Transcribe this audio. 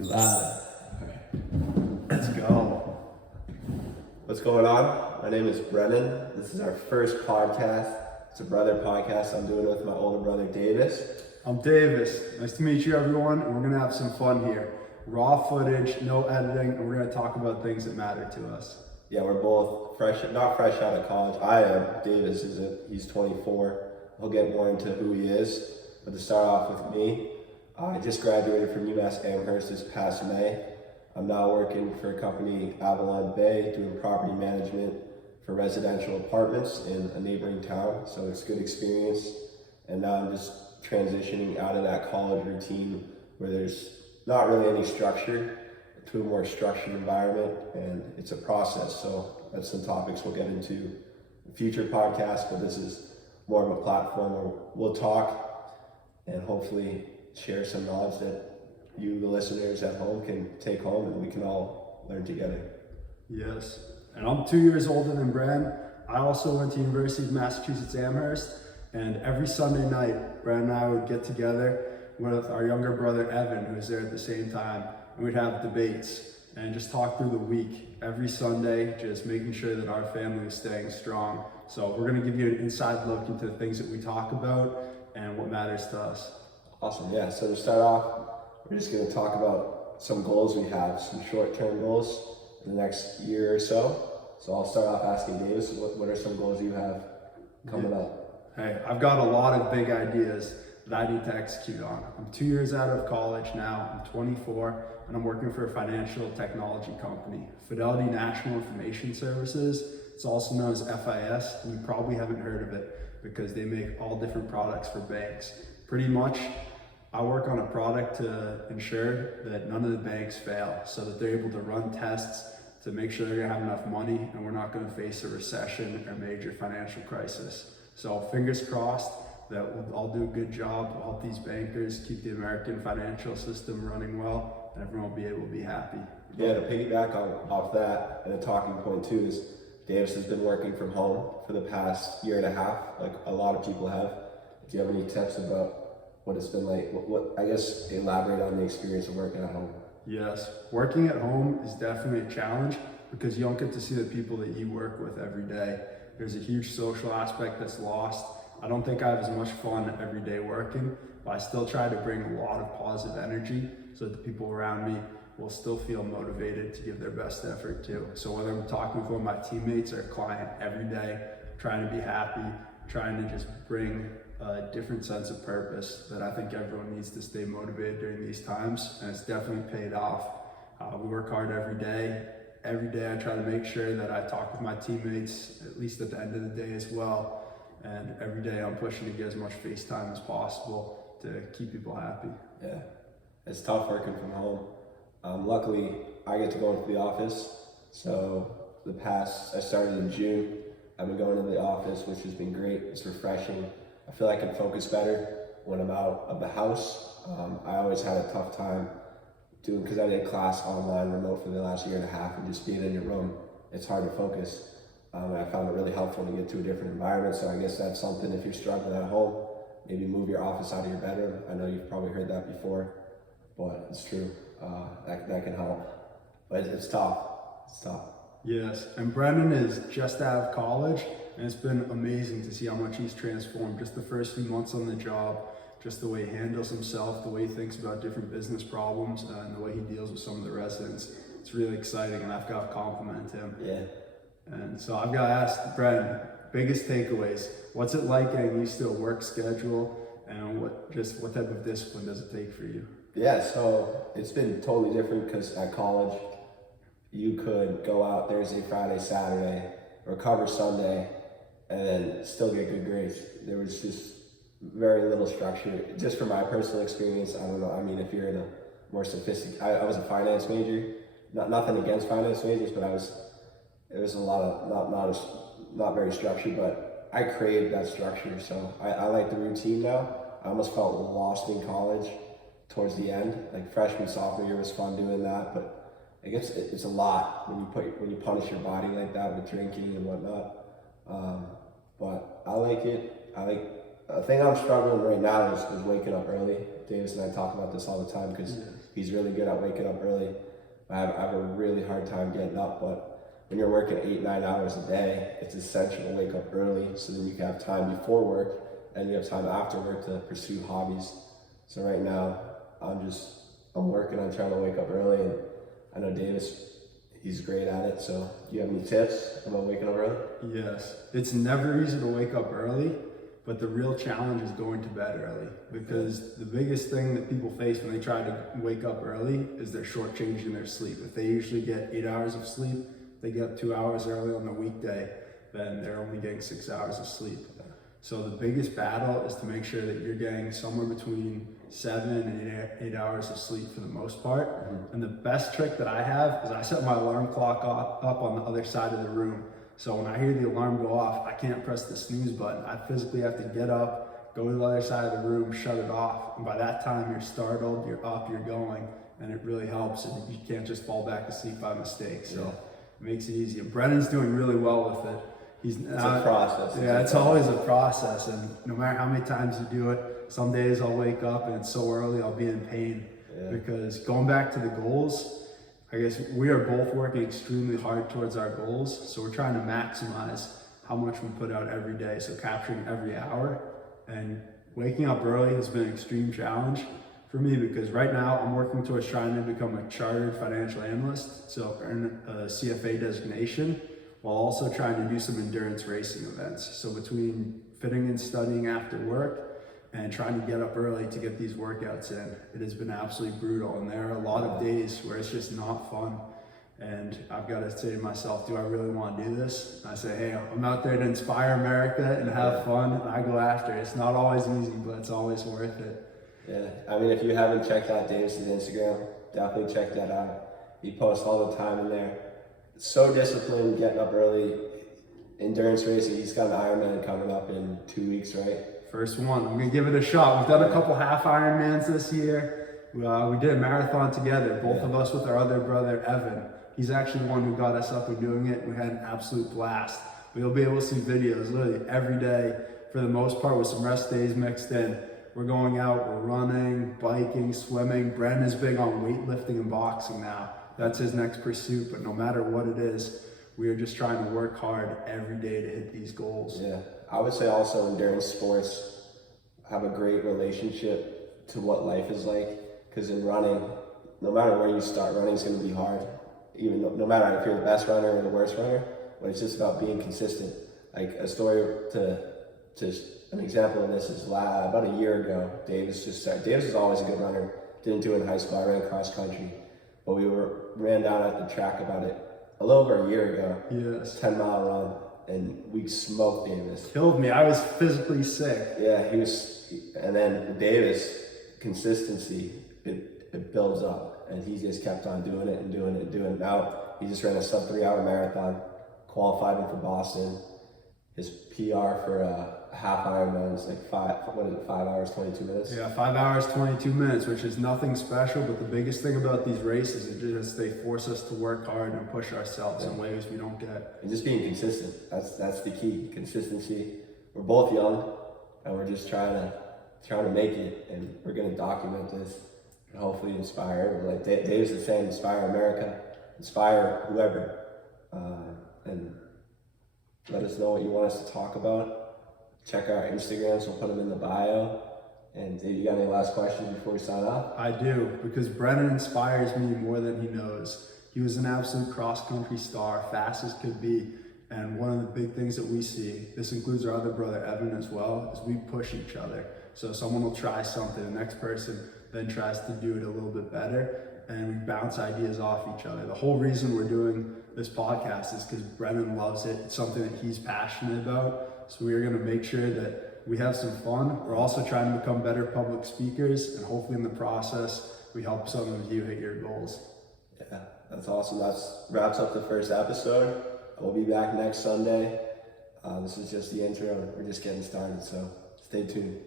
Live. Let's go. What's going on? My name is Brennan. This is our first podcast. It's a brother podcast. I'm doing it with my older brother, Davis. I'm Davis. Nice to meet you, everyone. And we're going to have some fun here. Raw footage, no editing, and we're going to talk about things that matter to us. Yeah, we're both not fresh out of college. I am. Davis isn't. He's 24. He'll get more into who he is. But to start off with me, I just graduated from UMass Amherst this past May. I'm now working for a company, Avalon Bay, doing property management for residential apartments in a neighboring town. So it's a good experience. And now I'm just transitioning out of that college routine where there's not really any structure to a more structured environment, and it's a process. So that's some topics we'll get into in future podcasts, but this is more of a platform where we'll talk and hopefully share some knowledge that you, the listeners at home, can take home and we can all learn together. Yes. And I'm 2 years older than Bran. I also went to University of Massachusetts Amherst, and every Sunday night, Bran and I would get together with our younger brother Evan, who was there at the same time, and we'd have debates and just talk through the week every Sunday, just making sure that our family was staying strong. So we're going to give you an inside look into the things that we talk about and what matters to us. Awesome. Yeah. So to start off, we're just going to talk about some goals we have, some short-term goals in the next year or so. So I'll start off asking Davis, what are some goals you have coming up? Hey, I've got a lot of big ideas that I need to execute on. I'm 2 years out of college now. I'm 24, and I'm working for a financial technology company, Fidelity National Information Services. It's also known as FIS, and you probably haven't heard of it because they make all different products for banks. Pretty much, I work on a product to ensure that none of the banks fail, so that they're able to run tests to make sure they're gonna have enough money and we're not gonna face a recession or major financial crisis. So fingers crossed that we'll all do a good job, we'll help these bankers keep the American financial system running well, and everyone will be able to be happy. Yeah, to piggyback off that, and a talking point too is Davis has been working from home for the past year and a half, like a lot of people have. Do you have any tips about what it's been like? What I guess elaborate on the experience of working at home. Yes, working at home is definitely a challenge because you don't get to see the people that you work with every day. There's a huge social aspect that's lost. I don't think I have as much fun every day working, but I still try to bring a lot of positive energy so that the people around me will still feel motivated to give their best effort too. So whether I'm talking with one of my teammates or a client every day, trying to be happy, trying to just bring a different sense of purpose that I think everyone needs to stay motivated during these times, and it's definitely paid off. We work hard every day. Every day I try to make sure that I talk with my teammates, at least at the end of the day as well. And every day I'm pushing to get as much face time as possible to keep people happy. Yeah, it's tough working from home. Luckily, I get to go into the office. So I started in June. I've been going into the office, which has been great. It's refreshing. I feel like I can focus better when I'm out of the house. I always had a tough time because I did class online remote for the last year and a half, and just being in your room, it's hard to focus. I found it really helpful to get to a different environment. So I guess that's something, if you're struggling at home, maybe move your office out of your bedroom. I know you've probably heard that before, but it's true. That can help. But it's tough. It's tough. Yes, and Brendan is just out of college, and it's been amazing to see how much he's transformed. Just the first few months on the job, just the way he handles himself, the way he thinks about different business problems, and the way he deals with some of the residents. It's really exciting, and I've got to compliment him. Yeah. And so I've got to ask Brendan, biggest takeaways. What's it like getting used to a work schedule, and what type of discipline does it take for you? Yeah, so it's been totally different because at college, you could go out Thursday, Friday, Saturday, recover Sunday, and then still get good grades. There was just very little structure. Just from my personal experience, I don't know. I mean, if you're in a more sophisticated, I was a finance major. Nothing against finance majors, but it was a lot of not very structured. But I craved that structure, so I like the routine now. I almost felt lost in college towards the end. Like freshman, sophomore year was fun doing that, but it's a lot when you punish your body like that with drinking and whatnot. But I like it. A thing I'm struggling right now is waking up early Davis and I talk about this all the time because Yeah. he's really good at waking up early. I have a really hard time getting up, but when you're working 8-9 hours a day, it's essential to wake up early so that you can have time before work and you have time after work to pursue hobbies. So right now, I'm working on trying to wake up early, and I know Davis, he's great at it. So do you have any tips about waking up early? Yes, it's never easy to wake up early, but the real challenge is going to bed early, because the biggest thing that people face when they try to wake up early is they're shortchanging their sleep. If they usually get 8 hours of sleep, they get up 2 hours early on the weekday, then they're only getting 6 hours of sleep. So the biggest battle is to make sure that you're getting somewhere between 7 and 8 hours of sleep for the most part. And the best trick that I have is I set my alarm clock up on the other side of the room. So when I hear the alarm go off, I can't press the snooze button. I physically have to get up, go to the other side of the room, shut it off. And by that time, you're startled, you're up, you're going, and it really helps. And you can't just fall back asleep by mistake. So it makes it easy. And Brennan's doing really well with it. It's a process. Yeah, it's always a process, and no matter how many times you do it, some days I'll wake up and it's so early I'll be in pain. Because going back to the goals, I guess we are both working extremely hard towards our goals, so we're trying to maximize how much we put out every day, so capturing every hour. And waking up early has been an extreme challenge for me, because right now I'm working towards trying to become a chartered financial analyst, so earn a CFA designation, while also trying to do some endurance racing events. So between fitting and studying after work and trying to get up early to get these workouts in, it has been absolutely brutal. And there are a lot of days where it's just not fun. And I've got to say to myself, do I really want to do this? And I say, hey, I'm out there to inspire America and have fun, and I go after it. It's not always easy, but it's always worth it. Yeah, I mean, if you haven't checked out Davis's Instagram, definitely check that out. He posts all the time in there. So disciplined, getting up early, endurance racing. He's got an Ironman coming up in 2 weeks, right? First one, I'm gonna give it a shot. We've done a couple half Ironmans this year. We did a marathon together, both of us with our other brother, Evan. He's actually the one who got us up and doing it. We had an absolute blast. But you'll be able to see videos literally every day, for the most part, with some rest days mixed in. We're going out, we're running, biking, swimming. Brendan is big on weightlifting and boxing now. That's his next pursuit, but no matter what it is, we are just trying to work hard every day to hit these goals. Yeah, I would say also endurance sports have a great relationship to what life is like, because in running, no matter where you start, running is going to be hard. Even no matter if you're the best runner or the worst runner, but it's just about being consistent. Like a story an example of this is about a year ago, Davis was always a good runner, didn't do it in high school, I ran cross country. But we ran down at the track about a little over a year ago. Yes. 10-mile run, and we smoked Davis. Killed me. I was physically sick. Yeah, and then Davis, consistency, it builds up, and he just kept on doing it and doing it and doing it. Now he just ran a sub 3 hour marathon, qualified him for Boston. His PR for a half Ironman is like 5 hours, 22 minutes? Yeah, 5 hours, 22 minutes, which is nothing special, but the biggest thing about these races is just they force us to work hard and push ourselves in ways we don't get. And just being consistent, that's the key, consistency. We're both young, and we're just trying to make it, and we're gonna document this and hopefully inspire everyone. Like Dave's the same, inspire America, inspire whoever, and let us know what you want us to talk about. Check our Instagrams, we'll put them in the bio. And you got any last questions before we sign off? I do, because Brennan inspires me more than he knows. He was an absolute cross-country star, fast as could be. And one of the big things that we see, this includes our other brother Evan as well, is we push each other. So someone will try something, the next person then tries to do it a little bit better, and we bounce ideas off each other. The whole reason we're doing this podcast is because Brennan loves it. It's something that he's passionate about. So we are going to make sure that we have some fun. We're also trying to become better public speakers, and hopefully in the process, we help some of you hit your goals. Yeah, that's awesome. That wraps up the first episode. We'll be back next Sunday. This is just the intro. We're just getting started, so stay tuned.